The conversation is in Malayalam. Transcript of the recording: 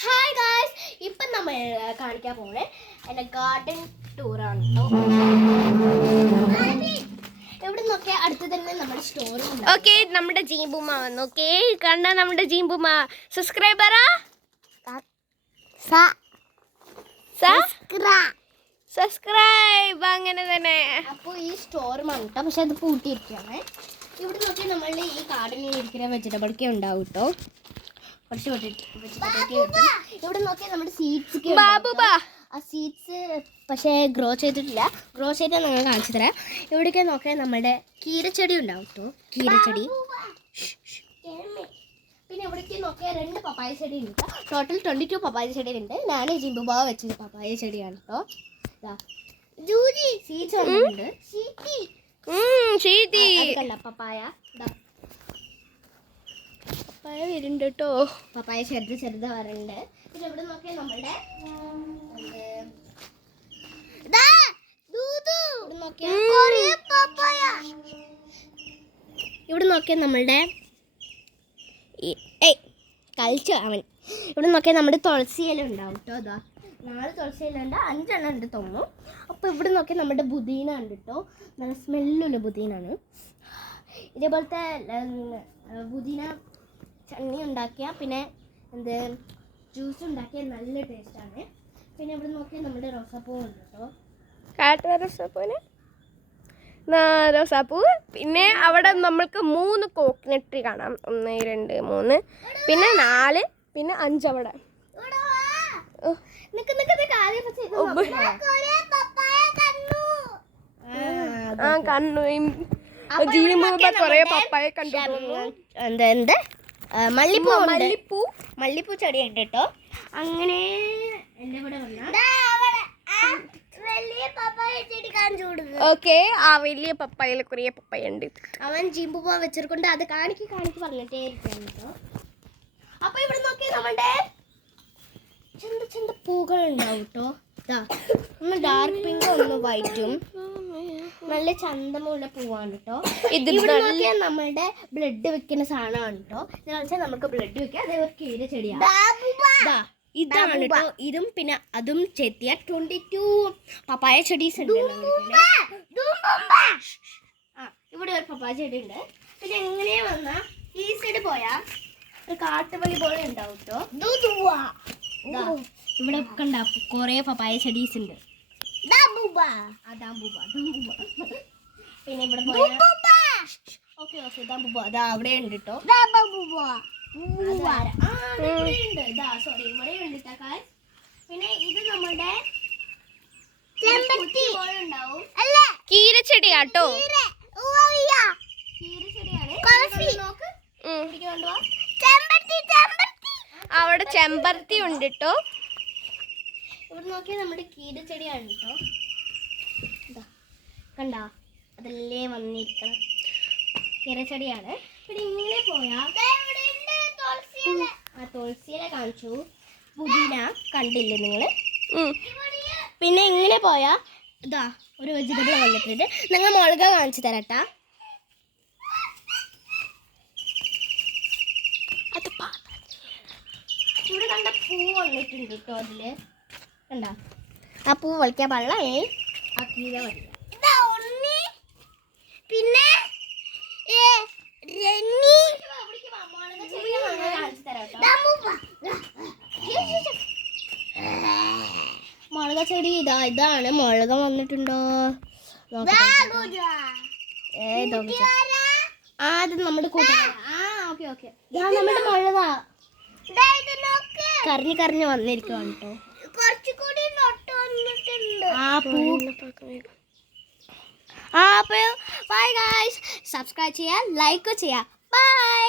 ഹായ് ഗായ്സ്, ഇപ്പം നമ്മൾ കാണിക്കാൻ പോണേ എൻ്റെ ഗാർഡൻ ടൂറാണ് കേട്ടോ. എവിടെ നോക്കിയാൽ അടുത്ത് തന്നെ നമ്മുടെ സ്റ്റോറും. ഓക്കെ, നമ്മുടെ ജീമ്പുമ്മ വന്നു. ഓക്കെ, കണ്ട നമ്മുടെ ജീമ്പുമ്മ സബ്സ്ക്രൈബറാ സബ്സ്ക്രൈബ് അങ്ങനെ തന്നെ. അപ്പോൾ ഈ സ്റ്റോറുമാണ് കേട്ടോ, പക്ഷെ അത് പൂട്ടിയിരിക്കുകയാണ്. ഇവിടെ നോക്കിയാൽ നമ്മളുടെ ഈ ഗാർഡനിൽ ഇരിക്കുന്ന വെജിറ്റബിളൊക്കെ ഉണ്ടാവും കേട്ടോ. കുറച്ച് ഇവിടെ നോക്കിയാൽ നമ്മുടെ സീഡ്സ് ആ സീഡ്സ് പക്ഷേ ഗ്രോ ചെയ്തിട്ടില്ല. ഗ്രോ ചെയ്താൽ നിങ്ങൾ കാണിച്ചു തരാം. ഇവിടേക്ക് നോക്കിയാൽ നമ്മുടെ കീരച്ചെടി ഉണ്ടാവും കേട്ടോ, കീരച്ചെടി. പിന്നെ ഇവിടേക്ക് നോക്കിയാൽ 2 പപ്പായ ചെടി ഉണ്ട് കേട്ടോ. ടോട്ടൽ 22 പപ്പായ ചെടി ഉണ്ട്. ഞാൻ ജിംബുബാവ വെച്ചത് പപ്പായ ചെടിയാണ് കേട്ടോ. സീഡ്സ് വന്നിട്ടുണ്ട്. പപ്പായ പപ്പായ വരുന്നുണ്ട് കേട്ടോ. പപ്പായ ചെറുത് വരുന്നുണ്ട്. പിന്നെ ഇവിടെ നോക്കിയാൽ നമ്മളുടെ ഇവിടെ നോക്കിയാൽ നമ്മളുടെ കളിച്ചു അവൻ. ഇവിടെ നോക്കിയാൽ നമ്മുടെ തുളസി ഇല ഉണ്ടാവും കേട്ടോ. അതാ 4 തുളസി ഇല ഉണ്ട്, 5 എണ്ണം ഉണ്ട് തോന്നുന്നു. അപ്പോൾ ഇവിടെ നോക്കിയാൽ നമ്മുടെ പുതിന ഉണ്ട് കേട്ടോ. നല്ല സ്മെല്ലുള്ള പുതിനാണ്. ഇതേപോലത്തെ പുതിന ചട്നി ഉണ്ടാക്കിയ പിന്നെ ജ്യൂസ് ഉണ്ടാക്കിയ നല്ല ടേസ്റ്റാണ്. പിന്നെ ഇവിടെ നോക്കിയാൽ നമ്മുടെ റോസാപ്പൂ ഉണ്ട് കേട്ടോ. റോസാപ്പൂ. പിന്നെ അവിടെ നമ്മൾക്ക് 3 കോക്കനട്ട് ട്രീ കാണാം. 1 2 3 പിന്നെ 4 പിന്നെ 5 അവിടെ. കണ്ണു കൊറേ പപ്പായ കണ്ടു. മല്ലിപ്പൂ ചെടി ഉണ്ട് കേട്ടോ. അങ്ങനെ എൻ്റെ കൂടെ ഓക്കെ, ആ വലിയ പപ്പായയിൽ കുറേ പപ്പായ ഉണ്ട്. അവൻ ജിംബുബ വെച്ചിട്ടുണ്ട്. അത് കാണിക്ക് പറഞ്ഞിട്ടേ ഇരിക്കണം കേട്ടോ. അപ്പൊ ഇവിടെ നോക്കിയാൽ നമ്മുടെ ചെന്ത പൂക്കൾ ഉണ്ടാവും കേട്ടോ. ഒന്ന് ഡാർക്ക് പിങ്ക് ഒന്ന് വൈറ്റും നല്ല ചന്തമുള്ള പൂവാണ് കേട്ടോ. ഇവിടെ നോക്കിയാൽ നമ്മളുടെ ബ്ലഡ് വെക്കുന്ന സാധനമാണ് കേട്ടോ. ഇതെന്ന് വെച്ചാൽ നമുക്ക് ബ്ലഡ് വെക്കാം. അതേപോലെ കീര ചെടിയാണ്. ഇതാണ് കേട്ടോ. ഇതും പിന്നെ അതും ചെത്തിയ 22 പപ്പായ ചെടീസ് ഉണ്ട്. ഇവിടെ ഒരു പപ്പായ ചെടി ഉണ്ട്. പിന്നെ എങ്ങനെയാ വന്നാ ഈ സൈഡ് പോയാ ഒരു കാട്ടുപള്ളി പോലെ ഉണ്ടാവും കേട്ടോ. ഇവിടെ ഒക്കെ ഉണ്ടാവും കൊറേ പപ്പായ ചെടീസ് ഉണ്ട്. പിന്നെ ഇവിടെ പോയാ ഓക്കെ അതാ അവിടെ ഉണ്ട് കേട്ടോ. പിന്നെ ഇത് നമ്മുടെ കീരച്ചെടിയാട്ടോ. അവിടെ ചെമ്പരത്തി ഉണ്ട് കേട്ടോ. ഇവിടെ നോക്കിയാൽ നമ്മുടെ കീരച്ചെടിയാണ് കേട്ടോ. കണ്ടാ അതല്ലേ വന്നിരിക്കണം കീരച്ചെടിയാണ്. പിന്നെ ഇങ്ങനെ പോയാ തുളസിയില കാണിച്ചു, പുതിന കണ്ടില്ലേ നിങ്ങള്. പിന്നെ ഇങ്ങനെ പോയാ ഇതാ ഒരു വെജിറ്റബിൾ വന്നിട്ടുണ്ട്. നിങ്ങൾ മുളക് കാണിച്ചു തരട്ടാ. ഇവിടെ കണ്ട പൂ വന്നിട്ടുണ്ട് കേട്ടോ. അതില് കണ്ട ആ പൂ വലിക്കാൻ പാടില്ല. ആ കീര വലിക്കാം. പിന്നെ മുളക് ചെടി ഇതാണ്. മുളക് വന്നിട്ടുണ്ടോ അത് നമ്മുടെ കൂട്ടുകാരാ. ഓക്കെ നമ്മുടെ മുളകാ കറിഞ്ഞ് വന്നിരിക്കുവാണ് കേട്ടോ. അപ്പോൾ ബൈ ഗൈസ്, സബ്സ്ക്രൈബ് ചെയ്യുക, ലൈക്ക് ചെയ്യുക. ബൈ.